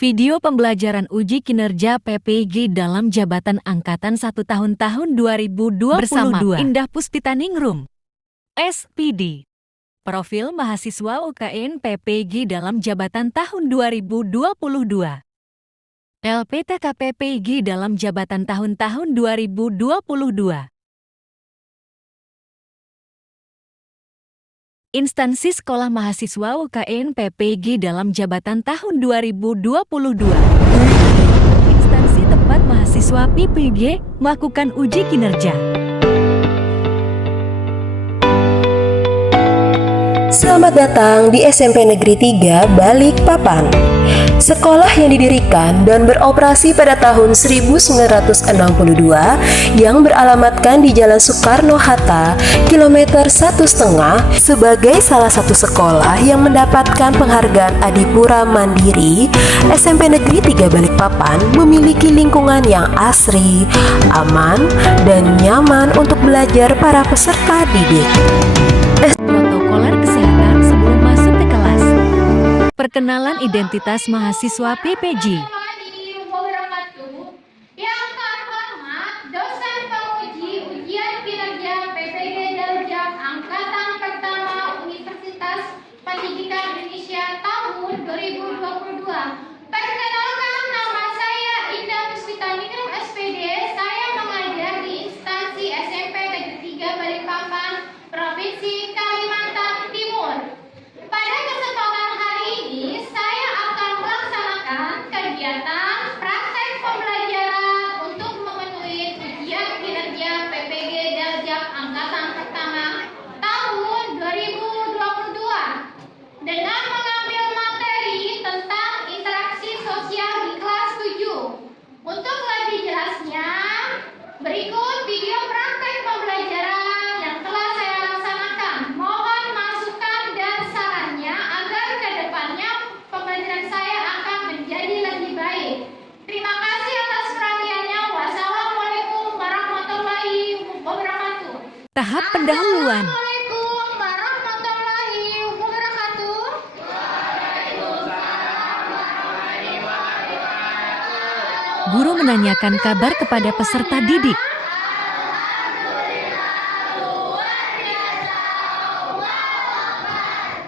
Video pembelajaran uji kinerja PPG dalam jabatan angkatan 1 tahun 2022 bersama Indah Puspitaningrum, SPD. Profil mahasiswa UKN PPG dalam jabatan tahun 2022. LPTK PPG dalam jabatan tahun 2022. Instansi sekolah mahasiswa UKN PPG dalam jabatan tahun 2022. Instansi tempat mahasiswa PPG melakukan uji kinerja. Selamat datang di SMP Negeri 3 Balikpapan. Sekolah yang didirikan dan beroperasi pada tahun 1962 yang beralamatkan di Jalan Soekarno-Hatta, kilometer 1,5, sebagai salah satu sekolah yang mendapatkan penghargaan Adipura Mandiri. SMP Negeri 3 Balikpapan memiliki lingkungan yang asri, aman, dan nyaman untuk belajar para peserta didik. Protokoler kesehatan sebelum masuk ke kelas. Perkenalan identitas mahasiswa PPG. Yang terhormat dosen penguji ujian kinerja PPG Daljak Angkatan Pertama Universitas Pendidikan Indonesia tahun 2022. Perkenalkan, nama saya Indah Puspitaningrum SPD. Saya mengajar di instansi SMP Negeri 3 Balikpapan, Provinsi Kalimantan Timur. Pada kesempatan hari ini, saya akan melaksanakan kegiatan praktek pembelajaran untuk memenuhi ujian kinerja PPG Daljak Angkatan Pertama tahun 2022 dengan mengambil materi tentang interaksi sosial di kelas 7. Untuk lebih jelasnya, berikut video praktek pembelajaran yang telah saya laksanakan. Mohon masukan dan sarannya agar ke depannya pembelajaran saya akan menjadi lebih baik. Terima kasih atas perhatiannya. Wassalamualaikum warahmatullahi wabarakatuh. Tahap pendahuluan. Assalamualaikum warahmatullahi wabarakatuh. Guru menanyakan kabar kepada peserta didik.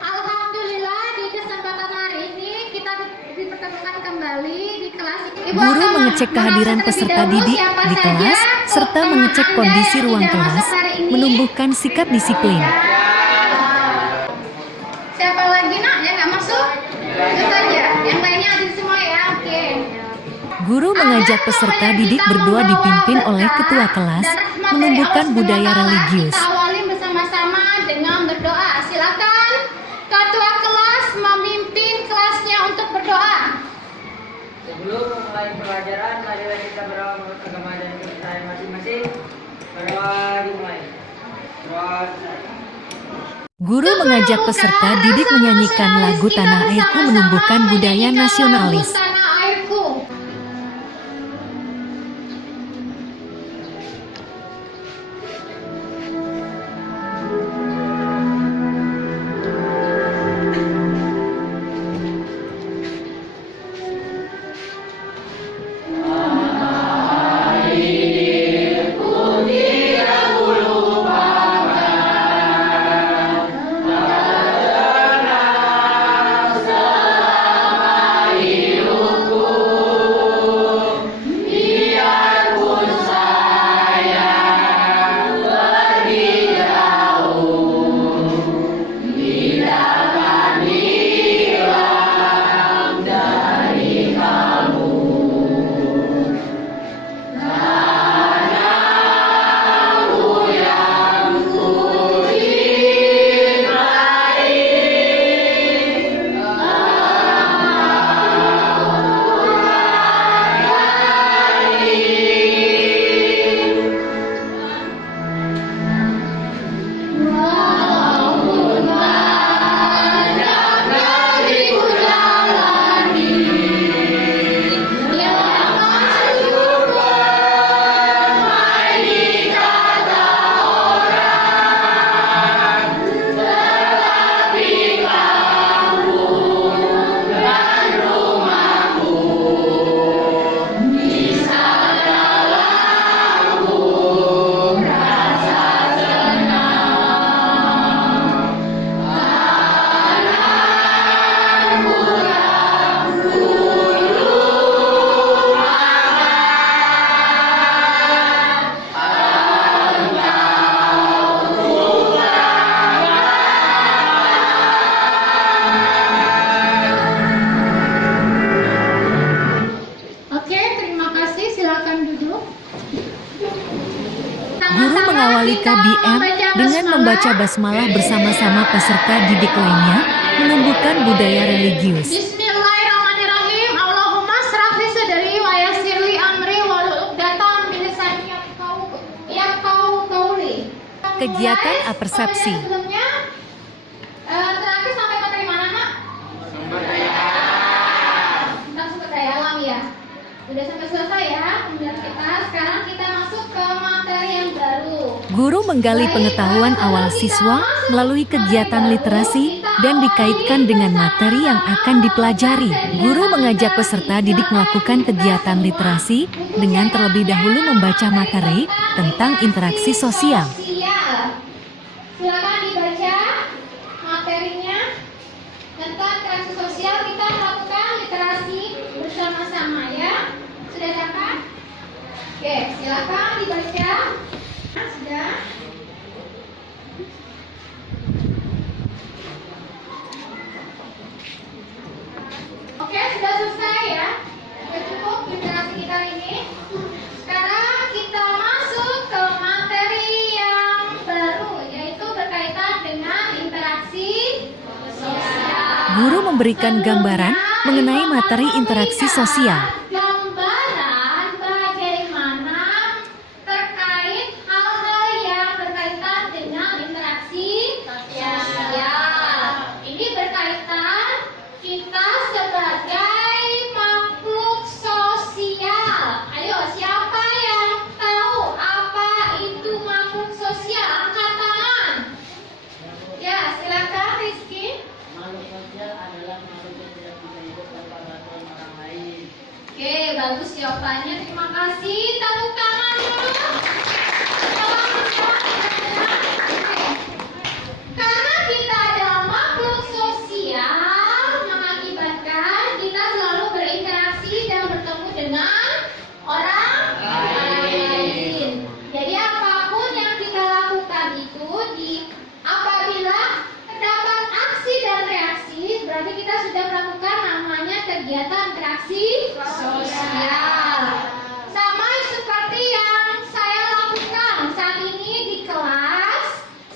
Alhamdulillah, di kesempatan hari ini kita dipertemukan kembali di kelas. Guru mengecek kehadiran peserta didik di kelas, serta mengecek kondisi ruang kelas, menumbuhkan sikap disiplin. Siapa lagi nak yang nggak masuk? Itu aja. Yang lainnya ada semua ya. Oke. Guru mengajak peserta didik berdoa dipimpin oleh ketua kelas, menumbuhkan budaya religius. Awali bersama-sama dengan berdoa. Silakan ketua kelas memimpin kelasnya untuk berdoa. Sebelum memulai pelajaran, marilah kita berdoa menurut agama dan kepercayaan masing-masing. Berdoa dimulai. Berdoa. Guru mengajak peserta didik menyanyikan lagu Tanah Airku menumbuhkan budaya nasionalis. Tanah Airku. Airku mengawali KBM dengan membaca basmalah bersama-sama peserta didik lainnya, menumbuhkan budaya religius. Bismillahirrahmanirrahim. Allahumma shrah li sadri wa yassir li amri wahlul 'uqdatam min lisani yafqahu qawli. Kegiatan apersepsi. Sebelumnya terakhir sampai materi mana, Nak? Tentang sumber daya alam ya. Sudah sampai selesai ya pembelajaran kita. Sekarang kita masuk ke materi yang baru. Guru menggali pengetahuan awal siswa melalui kegiatan literasi dan dikaitkan dengan materi yang akan dipelajari. Guru mengajak peserta didik melakukan kegiatan literasi dengan terlebih dahulu membaca materi tentang interaksi sosial. Silakan dibaca materinya tentang interaksi sosial. Kita melakukan literasi bersama-sama ya. Sudah dapat? Oke, silakan dibaca. Sudah. Oke, sudah selesai ya. Sudah cukup literasi kita ini. Sekarang kita masuk ke materi yang baru, yaitu berkaitan dengan interaksi sosial. Guru memberikan gambaran mengenai materi interaksi sosial. Gambaran bagaimana terkait hal-hal yang berkaitan dengan interaksi sosial. Ini berkaitan kita sebagai makhluk sosial. Ayo, siapa yang tahu apa itu makhluk sosial? Angkat tangan. Ya, silakan Rizky. Makhluk sosial adalah makhluk yang tidak bisa hidup tanpa bantuan orang lain. Oke, bagus jawabannya. Terima kasih. Tepuk tangan dulu. Karena kita adalah makhluk sosial, mengakibatkan kita selalu berinteraksi dan bertemu dengan orang lain. Jadi apapun yang kita lakukan itu apabila terdapat aksi dan reaksi, berarti kita sudah melakukan namanya kegiatan interaksi sosial. Sama seperti yang saya lakukan saat ini di kelas,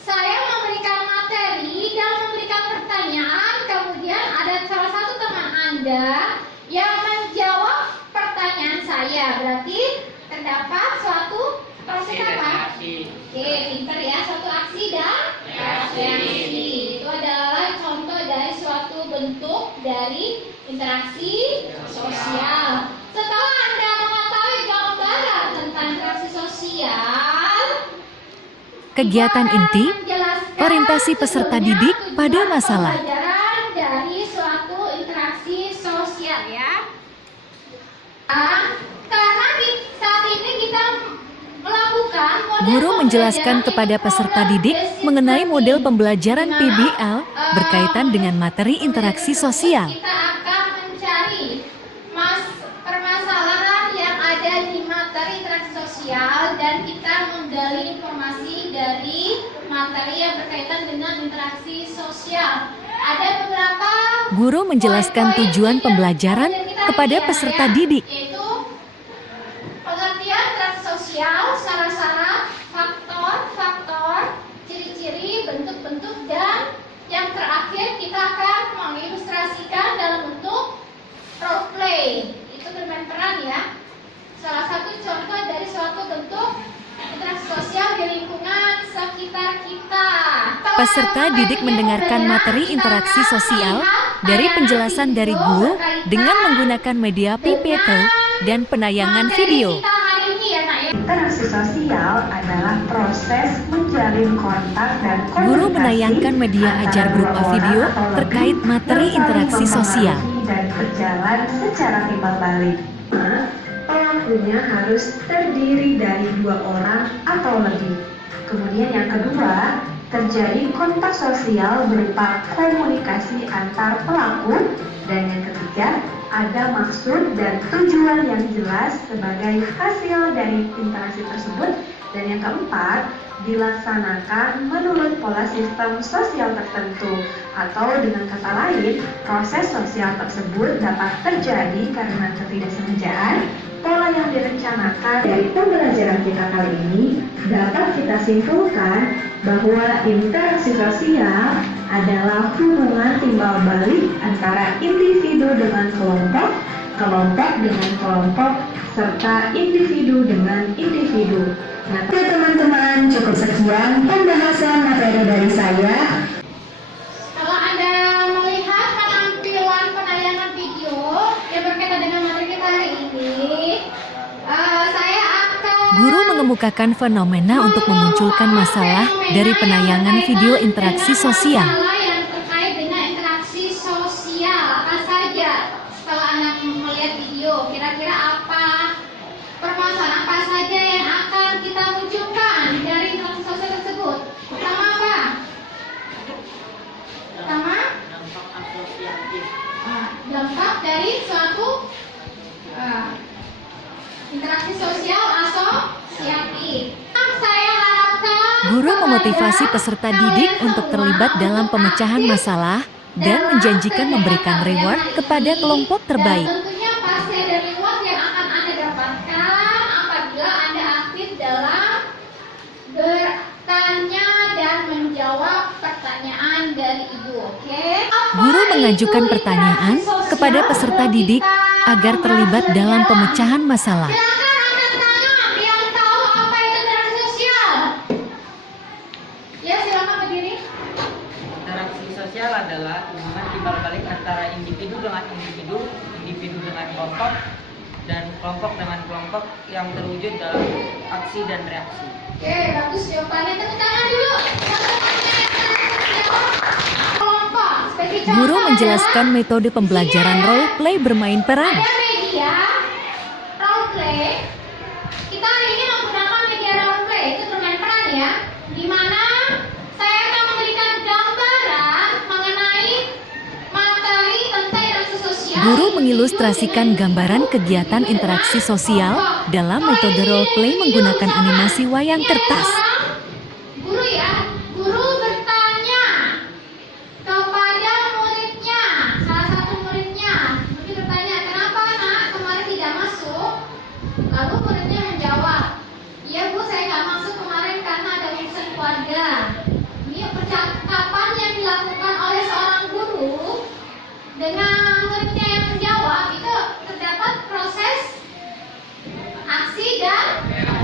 saya memberikan materi dan memberikan pertanyaan, kemudian ada salah satu teman Anda yang menjawab pertanyaan saya. Berarti terdapat suatu proses apa? Oke, pinter ya, suatu aksi dan reaksi. Itu adalah contoh dari suatu bentuk dari interaksi sosial. Setelah Anda mengetahui gambaran tentang interaksi sosial, Kegiatan inti, menjelaskan orientasi peserta didik pada tujuan masalah. pembelajaran dari suatu interaksi sosial ya. Karena saat ini kita melakukan Guru menjelaskan kepada peserta didik mengenai model pembelajaran PBL berkaitan dengan materi interaksi sosial. Kita akan mencari permasalahan yang ada di materi interaksi sosial dan kita menggali informasi dari materi yang berkaitan dengan interaksi sosial. Ada beberapa Guru menjelaskan tujuan pembelajaran kepada peserta didik. yaitu pengertian interaksi sosial, syarat-syarat, faktor-faktor, ciri-ciri, bentuk-bentuk, dan yang terakhir kita akan mengilustrasikan dalam bentuk role play. Itu bermain peran ya. Salah satu contoh dari suatu bentuk interaksi sosial di lingkungan sekitar kita. Peserta didik mendengarkan materi interaksi sosial dari penjelasan dari guru dengan menggunakan media PPT dan penayangan video. Interaksi sosial adalah proses menjalin kontak dan komunikasi Guru menayangkan media ajar berupa video terkait materi interaksi sosial. dan berjalan secara timbal balik. Pelakunya harus terdiri dari 2 orang atau lebih. Kemudian yang kedua, terjadi kontak sosial berupa komunikasi antar pelaku, dan yang ketiga, ada maksud dan tujuan yang jelas sebagai hasil dari interaksi tersebut, dan yang keempat, dilaksanakan menurut pola sistem sosial tertentu. Atau dengan kata lain, proses sosial tersebut dapat terjadi karena ketidaksengajaan. Pola yang direncanakan dari pembelajaran kita kali ini dapat kita simpulkan bahwa interaksi sosial adalah hubungan timbal balik antara individu dengan kelompok, kelompok dengan kelompok, serta individu dengan individu. Nah, teman-teman, cukup sekian pembahasan materi dari saya. Kalau Anda melihat penampilan penayangan video yang berkaitan dengan materi kita hari ini, saya akan Guru mengemukakan fenomena untuk memunculkan masalah dari penayangan video interaksi sosial. masalah yang terkait dengan interaksi sosial apa saja. Setelah Anda melihat video, kira-kira apa permasalahan apa saja yang akan kita munculkan dari interaksi sosial tersebut? Pertama apa? Pertama, Dampak asosiatif. dampak dari suatu interaksi sosial asosiatif. Saya harapkan Guru memotivasi peserta didik untuk terlibat dalam pemecahan masalah dan menjanjikan memberikan reward kepada kelompok terbaik. Dan tentunya pasti ada reward yang akan Anda dapatkan apabila Anda aktif dalam bertanya dan menjawab pertanyaan dari Ibu, oke? Guru mengajukan pertanyaan kepada peserta didik agar terlibat dalam pemecahan masalah. Silakan angkat tangan yang tahu apa itu interaksi sosial. Ya, silakan berdiri. Interaksi sosial adalah hubungan timbal balik antara individu dengan individu, individu dengan kelompok, dan kelompok dengan kelompok yang terwujud dalam aksi dan reaksi. Oke, bagus jawabannya. Tepuk tangan dulu. Kelompok. Sebagai contoh Guru menjelaskan metode pembelajaran role play bermain peran. ada media role play. Kita hari ini menggunakan media role play itu bermain peran ya, di mana saya akan memberikan gambaran mengenai materi tentang interaksi sosial. Guru mengilustrasikan gambaran kegiatan interaksi sosial dalam metode role play menggunakan animasi wayang Ini ada kertas. seorang guru ya, guru bertanya kepada muridnya, salah satu muridnya. Murid bertanya, kenapa nak kemarin tidak masuk? Lalu muridnya menjawab, iya Bu, saya nggak masuk kemarin karena ada urusan keluarga. Ini percakapan yang dilakukan oleh seorang guru dengan muridnya yang menjawab itu terdapat proses aksi dan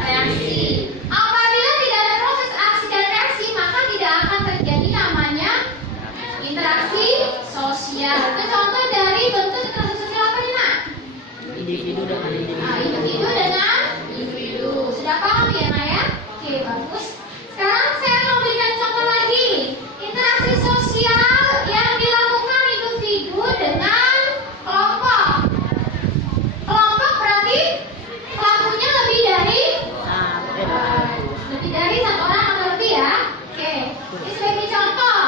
reaksi. Apabila tidak ada proses aksi dan reaksi, maka tidak akan terjadi namanya interaksi sosial. Itu contoh dari bentuk interaksi sosial apa nih nak? Individu dengan individu. Nah, individu dengan individu. Sudah paham ya nak ya? Oke, bagus. Sekarang saya mau berikan contoh lagi. Interaksi sosial yang dilakukan individu dengan kelompok. Kelompok berarti pelakunya lebih dari satu orang atau lebih ya. Oke, ini sebagai contoh.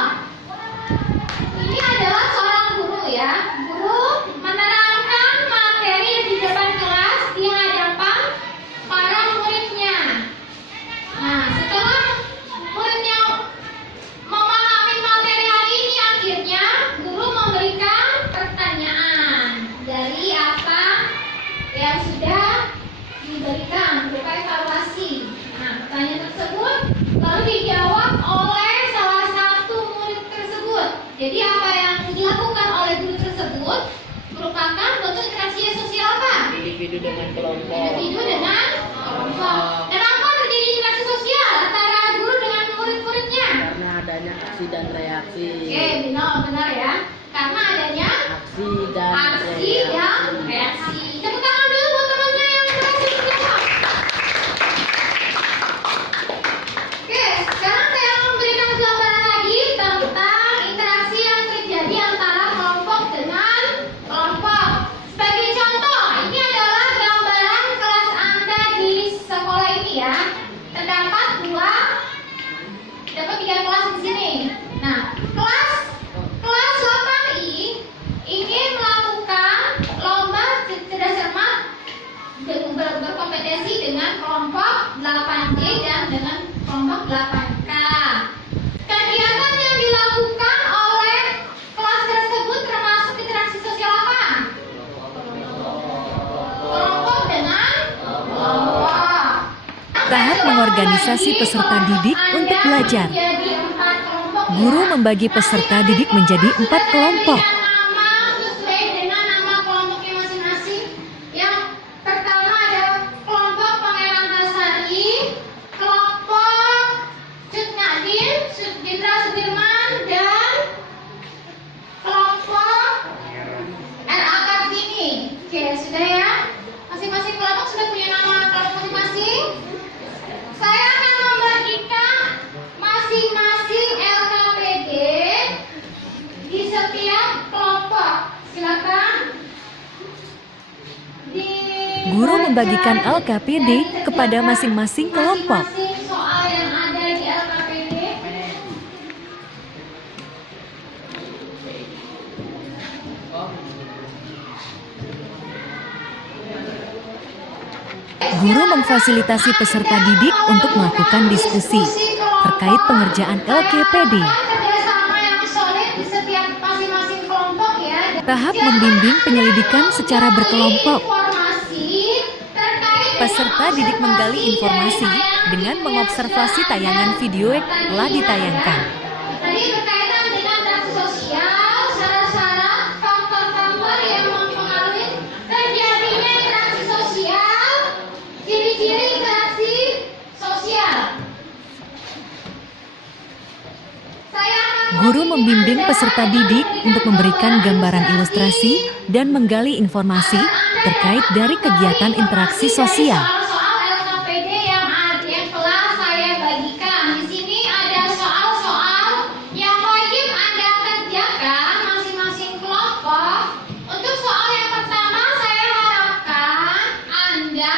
Ini adalah seorang guru ya. Guru menerangkan materi di depan kelas di hadapan para muridnya. Nah, setelah muridnya memahami materi hari ini, akhirnya guru memberikan pertanyaan dari apa yang sudah diberikan berupa evaluasi. Nah, pertanyaan tersebut lalu dijawab oleh salah satu murid tersebut. Jadi apa yang dilakukan oleh guru tersebut merupakan bentuk interaksi sosial apa? Individu dengan kelompok. Individu dengan kelompok. Kenapa terjadi interaksi sosial antara guru dengan murid-muridnya? Karena adanya aksi dan reaksi. Oke, benar ya. Karena adanya Aksi dan aksi dan reaksi. Tepuk tangan dulu buat temannya yang berhasil menjawab. Oke, sekarang saya akan memberikan gambaran lagi tentang interaksi yang terjadi antara kelompok dengan kelompok. Sebagai contoh, ini adalah gambaran kelas Anda di sekolah ini ya. Terdapat tiga kelas di sini. Nah, kelas 8I ingin melakukan lomba cerdas cermat berkompetisi dengan kelompok 8D dan dengan kelompok 8K. Kegiatan yang dilakukan oleh Tahap mengorganisasi peserta didik untuk belajar. Guru membagi peserta didik menjadi 4 kelompok. Nama sesuai dengan nama kelompoknya masing-masing. Yang pertama ada kelompok Pangeran Antasari, kelompok Cut Nyadin, Jenderal Sudirman, dan kelompok RA Kartini. Oke, sudah ya. Masing-masing kelompok sudah punya nama kelompok masing-masing. Saya akan membagikan masing-masing LKPD di setiap kelompok. Silakan. Guru membagikan LKPD kepada masing-masing kelompok. Masing-masing soal yang ada di LKPD. Guru memfasilitasi peserta didik untuk melakukan diskusi terkait pengerjaan LKPD. Kerjasama yang solid di setiap masing-masing kelompok ya. Tahap membimbing penyelidikan secara berkelompok. Peserta didik menggali informasi dengan mengobservasi tayangan video yang telah ditayangkan. Tadi berkaitan dengan interaksi sosial, syarat-syarat, faktor-faktor yang mempengaruhi terjadinya interaksi sosial, ciri-ciri interaksi sosial. Saya akan Guru membimbing peserta didik untuk memberikan gambaran ilustrasi dan menggali informasi terkait dari kegiatan interaksi sosial. Soal LKPD yang telah saya bagikan. Di sini ada soal-soal yang wajib Anda kerjakan masing-masing kelompok. Untuk soal yang pertama, saya harapkan Anda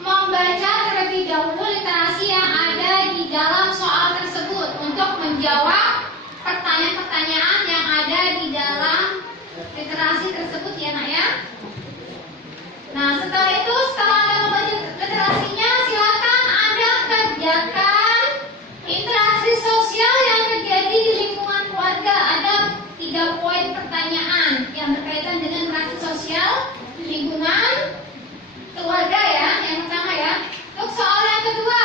membaca terlebih dahulu literasi yang ada di dalam soal tersebut untuk menjawab pertanyaan-pertanyaan yang ada di dalam literasi tersebut ya nak ya. Nah, setelah itu, setelah Anda membaca literasinya, silakan Anda kerjakan interaksi sosial yang terjadi di lingkungan keluarga. Ada 3 poin pertanyaan yang berkaitan dengan interaksi sosial di lingkungan keluarga ya, yang pertama ya. Untuk soal yang kedua,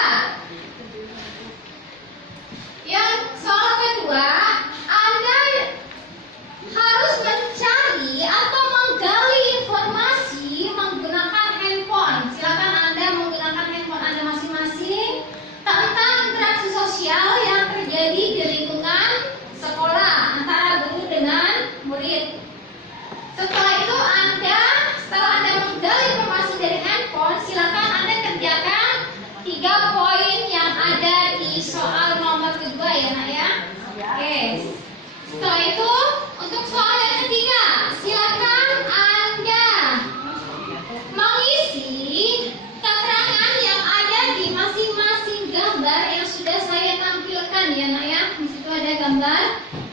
Anda harus mencari atau menggali informasi menggunakan handphone. Silakan Anda menggunakan handphone Anda masing-masing tentang interaksi sosial yang terjadi di lingkungan sekolah antara guru dengan murid. Setelah itu setelah Anda menggali informasi dari handphone, silakan Anda kerjakan 3 poin yang ada di soal nomor kedua ya nak ya. Oke. Setelah itu, untuk soal yang ketiga, silakan Anda mengisi keterangan yang ada di masing-masing gambar yang sudah saya tampilkan ya nak ya. Di situ ada gambar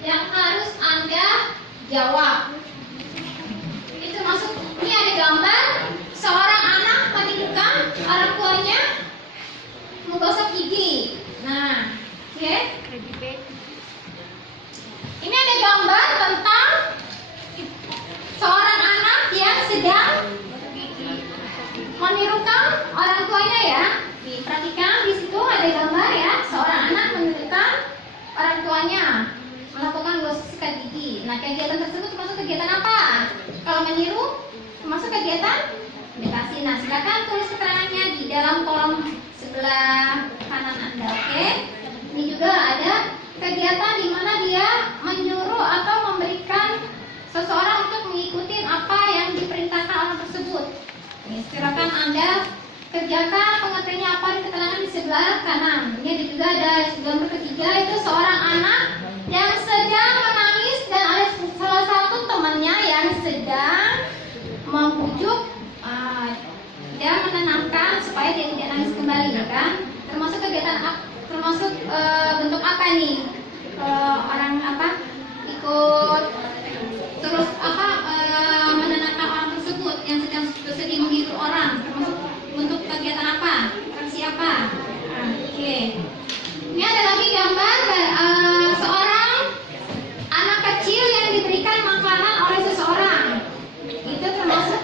yang harus Anda jawab. Itu masuk. Ini ada gambar seorang anak menirukan orang tuanya menggosok gigi. Nah, oke. Ini ada gambar tentang seorang anak yang sedang menirukan orang tuanya ya. Perhatikan di situ ada gambar ya, seorang anak menirukan orang tuanya melakukan gosok sikat gigi. Nah, kegiatan tersebut termasuk kegiatan apa? Kalau meniru termasuk kegiatan imitasi. Nah, silakan tulis keterangannya di dalam kolom sebelah kanan Anda, oke? Ini juga ada kegiatan di mana dia menyuruh atau memberikan seseorang untuk mengikuti apa yang diperintahkan orang tersebut. Ini silakan Anda kerjakan pengertiannya apa di keterangan di sebelah kanan. Ini juga ada gambar ketiga, itu seorang anak yang sedang menangis dan ada salah satu temannya yang sedang membujuk dia menenangkan supaya dia tidak nangis kembali ya kan. Termasuk kegiatan bentuk apa nih? Orang ikut terus menenangkan orang tersebut yang sedang bersedih menghibur orang. Termasuk bentuk kegiatan apa? Aksi apa? Oke. Ini ada lagi gambar seorang anak kecil yang diberikan makanan oleh seseorang. Itu termasuk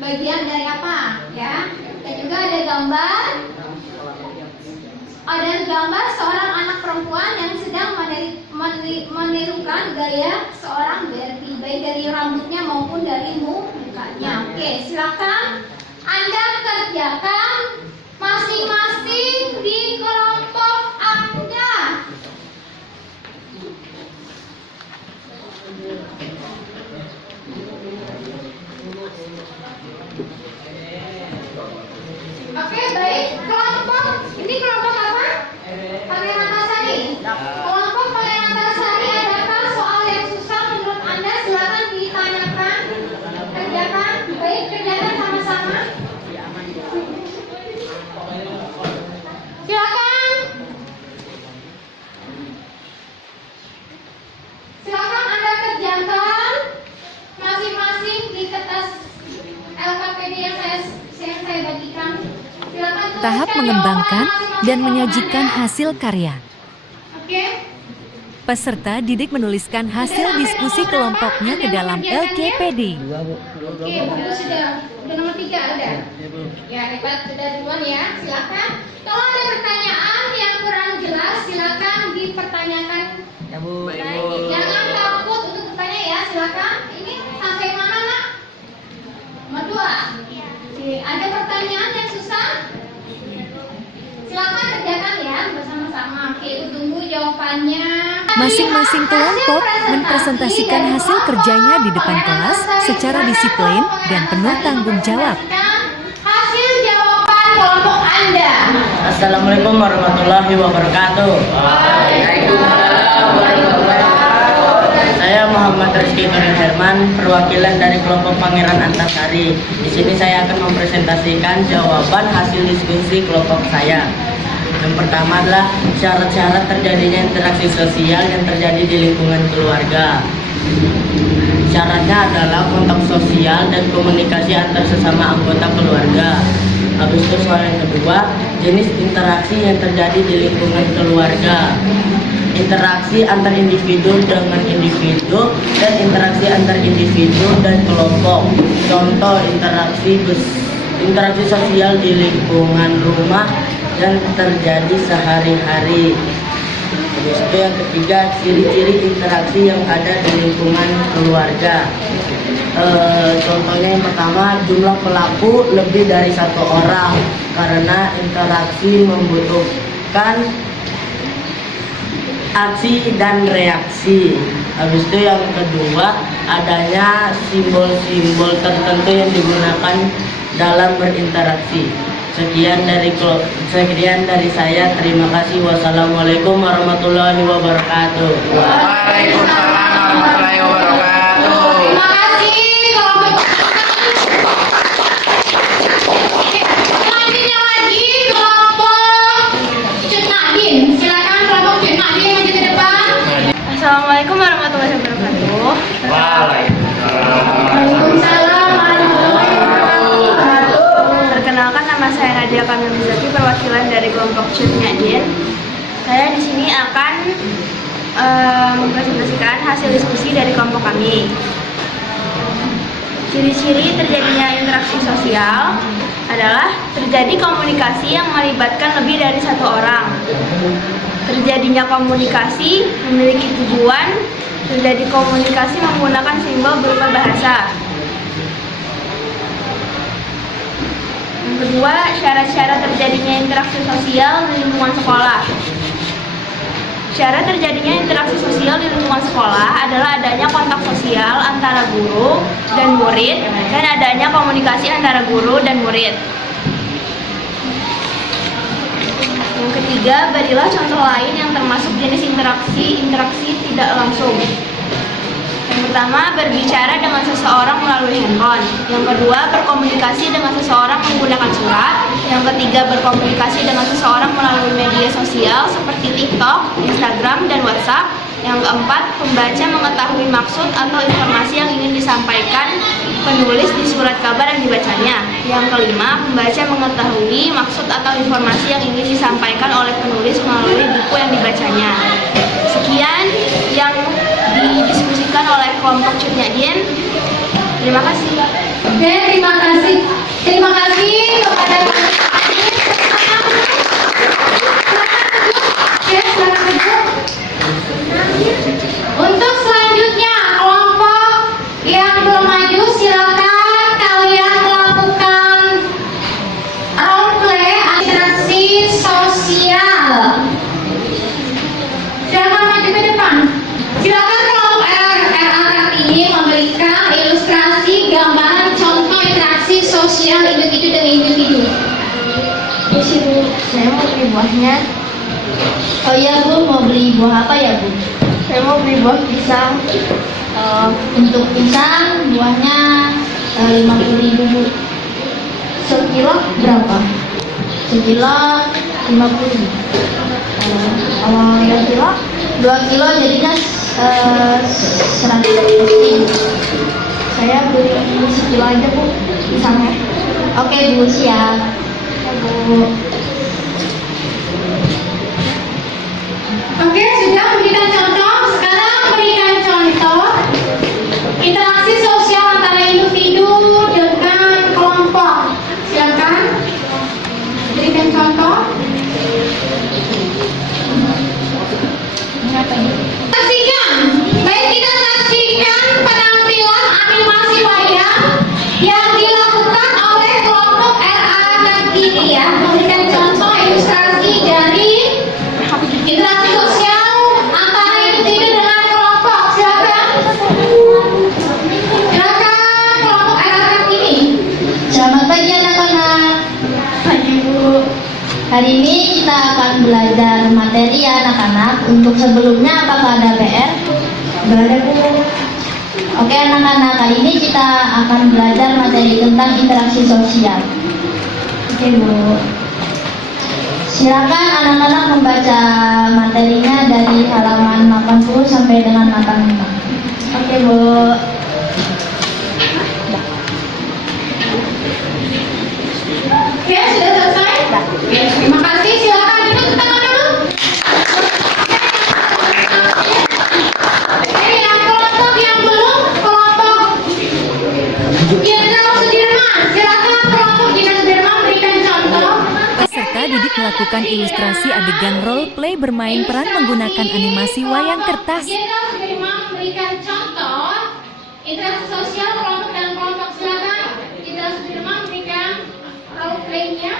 bagian dari apa? Ya. Dan juga ada gambar ada gambar seorang anak perempuan yang sedang menirukan gaya seorang Barbie, baik dari rambutnya maupun dari mukanya. Oke, silakan Anda kerjakan masing-masing di kelompok Anda. Oke, baik. Ini kelompok apa? Pangeran Antasari. Kelompok Pangeran Antasari, adakah soal yang susah menurut Anda? Silakan ditanyakan. Kerjakan. Baik, kerjakan sama-sama. Silakan. Silakan Anda kerjakan masing-masing di kertas LKPD yang saya bagikan. Silakan Tahap tuliskan mengembangkan jawaban dan masing-masing menyajikan Anda. hasil karya. Oke. Peserta didik menuliskan hasil diskusi kelompoknya ke dalam LKPD. Oke, buku sudah nomor 3 ada. Ya, hebat, sudah duluan ya. Silakan. Kalau ada pertanyaan yang kurang jelas, silakan dipertanyakan. Ya Bu. Jangan takut untuk bertanya ya, silakan. Ini sampai mana, Nak? Nomor 2. Oke, ada pertanyaan yang susah? Silakan kerjakan ya bersama-sama. Oke, Ibu tunggu jawabannya. Masing-masing kelompok mempresentasikan hasil kerjanya di depan kelas secara disiplin dan penuh tanggung jawab. Hasil jawaban kelompok Anda. Assalamualaikum warahmatullahi wabarakatuh. Saya Muhammad Rizky Nuril Herman, perwakilan dari kelompok Pangeran Antasari. Di sini saya akan mempresentasikan jawaban hasil diskusi kelompok saya. Yang pertama adalah syarat-syarat terjadinya interaksi sosial yang terjadi di lingkungan keluarga. Syaratnya adalah kontak sosial dan komunikasi antar sesama anggota keluarga. Habis itu soal yang kedua, jenis interaksi yang terjadi di lingkungan keluarga. Interaksi antar individu dengan individu dan interaksi antar individu dan kelompok. Contoh interaksi sosial di lingkungan rumah yang terjadi sehari-hari. Terus itu yang ketiga, ciri-ciri interaksi yang ada di lingkungan keluarga. Contohnya yang pertama, jumlah pelaku lebih dari 1 orang karena interaksi membutuhkan aksi dan reaksi. Habis itu yang kedua, adanya simbol-simbol tertentu yang digunakan dalam berinteraksi. Sekian dari saya. Terima kasih. Wassalamualaikum warahmatullahi wabarakatuh. Waalaikumsalam warahmatullahi wabarakatuh. Terima kasih kelompok. Selanjutnya lagi kelompok Cut Nadin. Silakan kelompok Cut Nadin maju ke depan. Assalamualaikum warahmatullahi wabarakatuh. Waalaikumsalam warahmatullahi wabarakatuh. Perkenalkan, nama saya Nadia Kamil Muzaki, perwakilan dari kelompok Cut Nadin. Saya di sini akan mempresentasikan hasil diskusi dari kelompok kami. Ciri-ciri terjadinya interaksi sosial adalah terjadi komunikasi yang melibatkan lebih dari 1 orang. Terjadinya komunikasi memiliki tujuan, terjadi komunikasi menggunakan simbol berupa bahasa. Yang kedua, syarat-syarat terjadinya interaksi sosial di lingkungan sekolah. Syarat terjadinya interaksi sosial di lingkungan sekolah adalah adanya kontak sosial antara guru dan murid dan adanya komunikasi antara guru dan murid. Yang ketiga, berilah contoh lain yang termasuk jenis interaksi tidak langsung. Yang pertama, berbicara dengan seseorang melalui handphone. Yang kedua, berkomunikasi dengan seseorang menggunakan surat. Yang ketiga, berkomunikasi dengan seseorang melalui media sosial seperti TikTok, Instagram, dan WhatsApp. Yang keempat, pembaca mengetahui maksud atau informasi yang ingin disampaikan penulis di surat kabar yang dibacanya. Yang kelima, pembaca mengetahui maksud atau informasi yang ingin disampaikan oleh penulis melalui buku yang dibacanya. Sekian yang didiskusikan oleh kelompok Cut Nadin. Terima kasih. Oke, terima kasih. Terima kasih kepada begitu dengan individu. Isi Bu, saya mau beli buahnya. Oh iya Bu, mau beli buah apa ya Bu? Saya mau beli buah pisang. Untuk pisang buahnya 50.000 Bu. Sekilo berapa? Sekilo 50.000. Kalau yang kilo 2 kilo jadinya 100.000. Saya beli sekilo aja Bu pisangnya. Oke Bu, siap. Ya, Bu. Oke, sudah memberikan contoh. Sekarang berikan contoh interaksi sosial antara individu dengan kelompok. Silakan berikan contoh. Saksikan, baik kita saksikan penampilan animasi wayang yang dilakukan oleh kelompok RA dan ini ya, memberikan contoh ilustrasi dari interaksi sosial antara individu dengan kelompok. Silakan. Silakan kelompok RA dan ini. Selamat pagi anak-anak. Pagi Bu. Hari ini kita akan belajar materi ya anak-anak. Untuk sebelumnya apakah ada PR? Tidak ada Bu. Oke anak-anak, kali ini kita akan belajar materi tentang interaksi sosial. Oke Bu. Silakan anak-anak membaca materinya dari halaman 80 sampai dengan 85. Oke Bu. Oke, sudah selesai? Terima kasih. Silakan duduk tangan dulu. Oke, yang kelompok yang belum, kelompok Jenderal Sudirman. Silakan kelompok Jenderal Sudirman berikan contoh. Peserta didik melakukan ilustrasi adegan role play bermain peran menggunakan animasi wayang kertas. Jenderal Sudirman memberikan contoh interaksi sosial kelompok dan kelompok. Silakan Jenderal Sudirman memberikan role play-nya.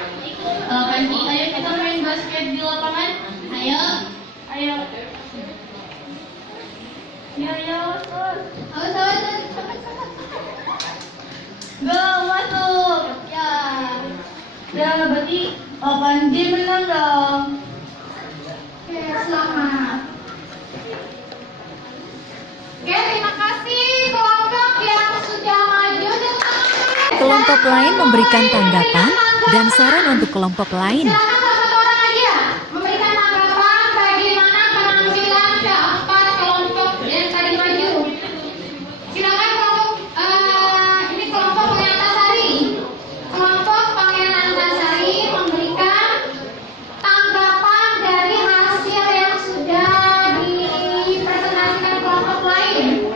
Panji, ayo kita main basket di lapangan. Ayo. Ayo. Awas. Go, masuk. Ya. Ya, berarti Panji menang dong. Oke, selamat. Oke, terima kasih kelompok yang sudah maju. Kelompok lain memberikan tanggapan dan saran untuk kelompok lain. Silakan satu orang aja memberikan tanggapan bagaimana penampilan keempat kelompok yang tadi maju. Silakan kelompok ini kelompok Pangeran Antasari. Kelompok Pangeran Antasari memberikan tanggapan dari hasil yang sudah dipresentasikan kelompok lain.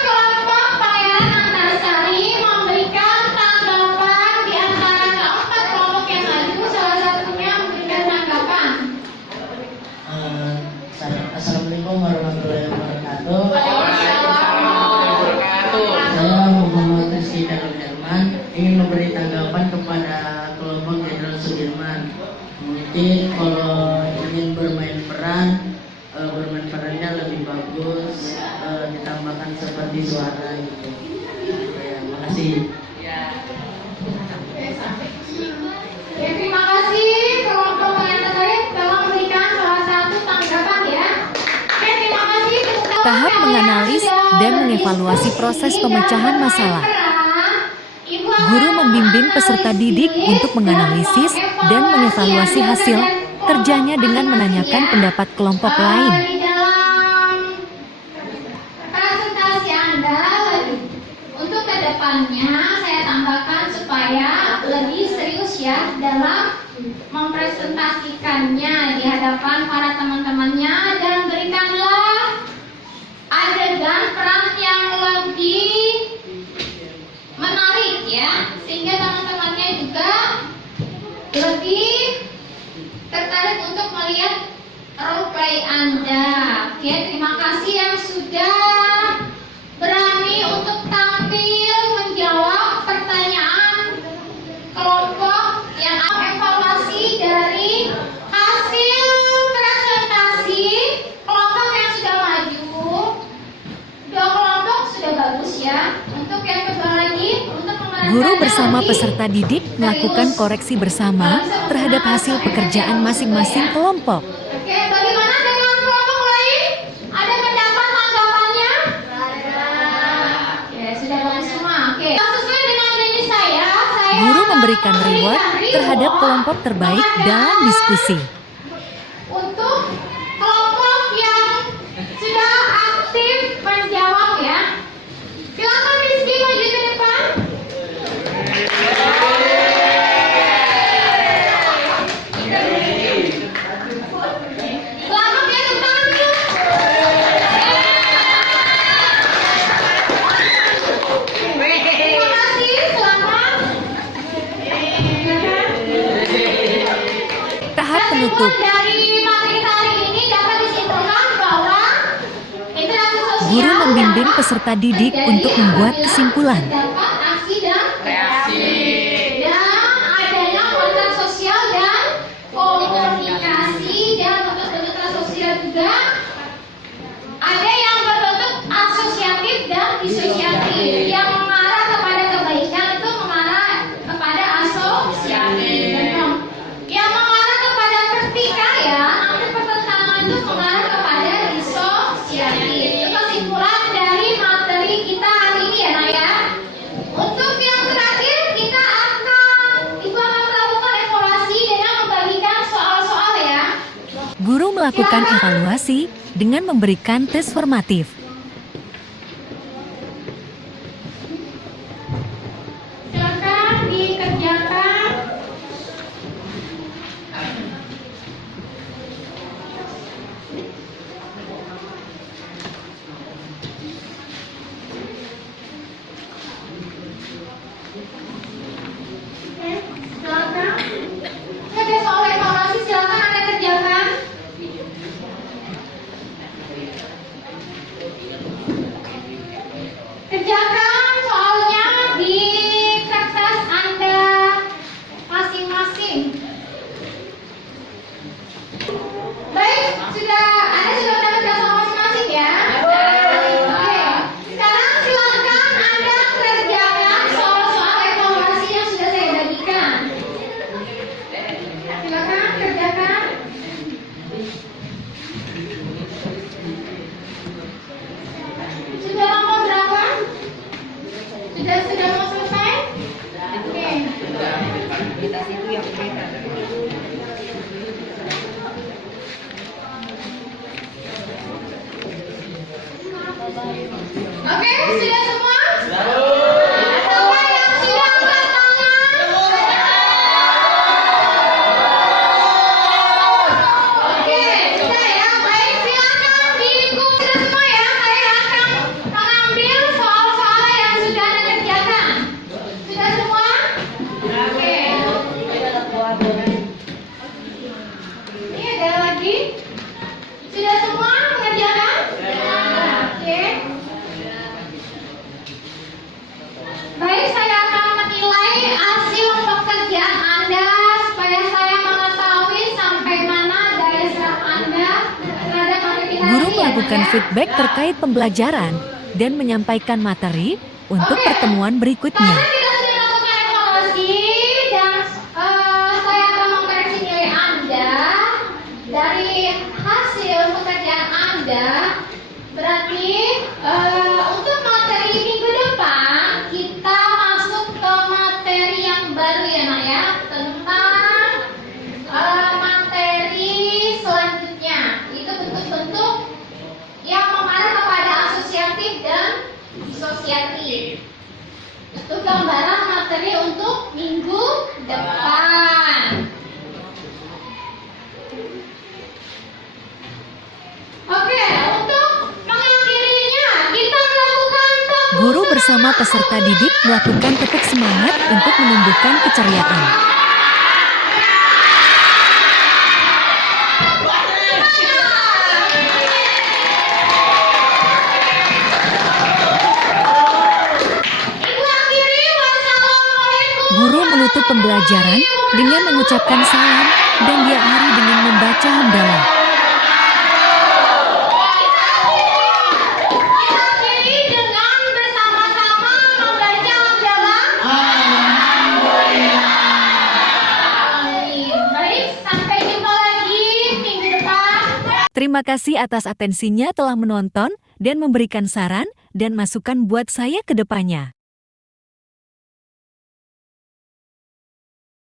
Kelompok Pangeran Antasari memberikan tanggapan di antara keempat kelompok yang maju, salah satunya memberikan tanggapan. Assalamualaikum warahmatullahi wabarakatuh. Wabarakatuh. Saya Muhammad Rizky Darul Herman ingin memberi tanggapan kepada kelompok Jenderal Sudirman. Mungkin kalau ingin bermain perannya lebih bagus, ditambahkan seperti suara gitu. Ya, makasih. Ya, terima kasih kelompok Pangeran Antasari telah memberikan salah satu tanggapan ya. Oke, terima kasih. Tahap menganalisis dan mengevaluasi proses pemecahan masalah. Guru membimbing peserta didik untuk menganalisis dan mengevaluasi hasil kerjanya dengan menanyakan pendapat kelompok lain. Di dalam presentasi Anda, untuk kedepannya saya tambahkan supaya lebih serius ya dalam mempresentasikannya di hadapan para teman-temannya, dan berikanlah adegan peran yang lebih menarik ya, sehingga teman-temannya juga lebih tertarik untuk melihat role play Anda. Oke, terima kasih yang sudah berani untuk tampil menjawab pertanyaan kelompok yang evaluasi dari hasil presentasi kelompok yang sudah maju. Dua kelompok sudah bagus ya. Untuk yang kedua lagi, untuk Guru bersama peserta didik melakukan koreksi bersama terhadap hasil pekerjaan masing-masing kelompok. Oke, bagaimana dengan kelompok lain? Ada pendapat tanggapannya? Oke, sudah bagus semua. Oke, sesuai dengan janji saya Guru memberikan reward terhadap kelompok terbaik dalam diskusi. untuk kelompok yang sudah aktif menjawab ya. Silakan Rizky maju ke depan. Selamat ya, tepuk tangan dulu. Terima kasih, selamat. Tahap penutup. Dari materi hari ini dapat disimpulkan bahwa interaksi sosial Guru membimbing peserta didik untuk membuat kesimpulan. dapat aksi dan reaksi dan adanya kontak sosial dan komunikasi dan bentuk-bentuk sosial juga ada yang berbentuk asosiatif dan disosiatif. Yang mengarah kepada kebaikan itu mengarah kepada asosiatif. Yang mengarah kepada pertikaian atau pertentangan itu mengarah kepada disosiatif. Itu kesimpulan dari materi kita hari ini ya, Naya. Untuk yang terakhir kita akan melakukan evaluasi dengan membagikan soal-soal ya. Guru melakukan evaluasi dengan memberikan tes formatif. Silakan dikerjakan. Oke, silakan. Ini ada soal evaluasi, silakan Anda kerjakan. Kerjakan soalnya di kertas Anda masing-masing. Baik, Anda sudah mendapatkan soal masing-masing ya? Oke. Sekarang silakan Anda kerjakan soal-soal evaluasi yang sudah saya bagikan. Silakan kerjakan. Sudah nomor berapa? Sudah mau selesai? Oke. Kita situ yang beda. Oke, sudah semua? Siapa yang sudah angkat tangan? Oke, sudah ya. Baik, silakan diikuti semua ya. Saya akan mengambil soal-soal yang sudah Anda kerjakan. Sudah semua? Oke. Ini ada lagi. Sudah semua mengerjakan? Oke. Baik, saya akan menilai hasil pekerjaan Anda supaya saya mengetahui sampai mana daya serap Anda terhadap materi hari Guru ini, melakukan ya. feedback terkait pembelajaran dan menyampaikan materi untuk pertemuan berikutnya. Karena kita sudah melakukan evaluasi dan saya akan mengkoreksi nilai Anda dari hasil pekerjaan Anda. Berarti untuk materi minggu depan kita masuk ke materi yang baru ya, Nak ya, tentang materi selanjutnya. Itu bentuk-bentuk yang mengarah kepada asosiatif dan disosiatif. Itu gambaran materi untuk minggu depan. Oke, untuk mengakhirinya kita melakukan Guru bersama peserta didik melakukan tepuk semangat untuk menumbuhkan keceriaan. Ibu akhiri, wassalamualaikum. Guru menutup pembelajaran dengan mengucapkan salam dan diakhiri dengan membaca hamdalah. Kita akhiri dengan bersama-sama membaca hamdalah. Terima kasih atas atensinya telah menonton dan memberikan saran dan masukan buat saya ke depannya.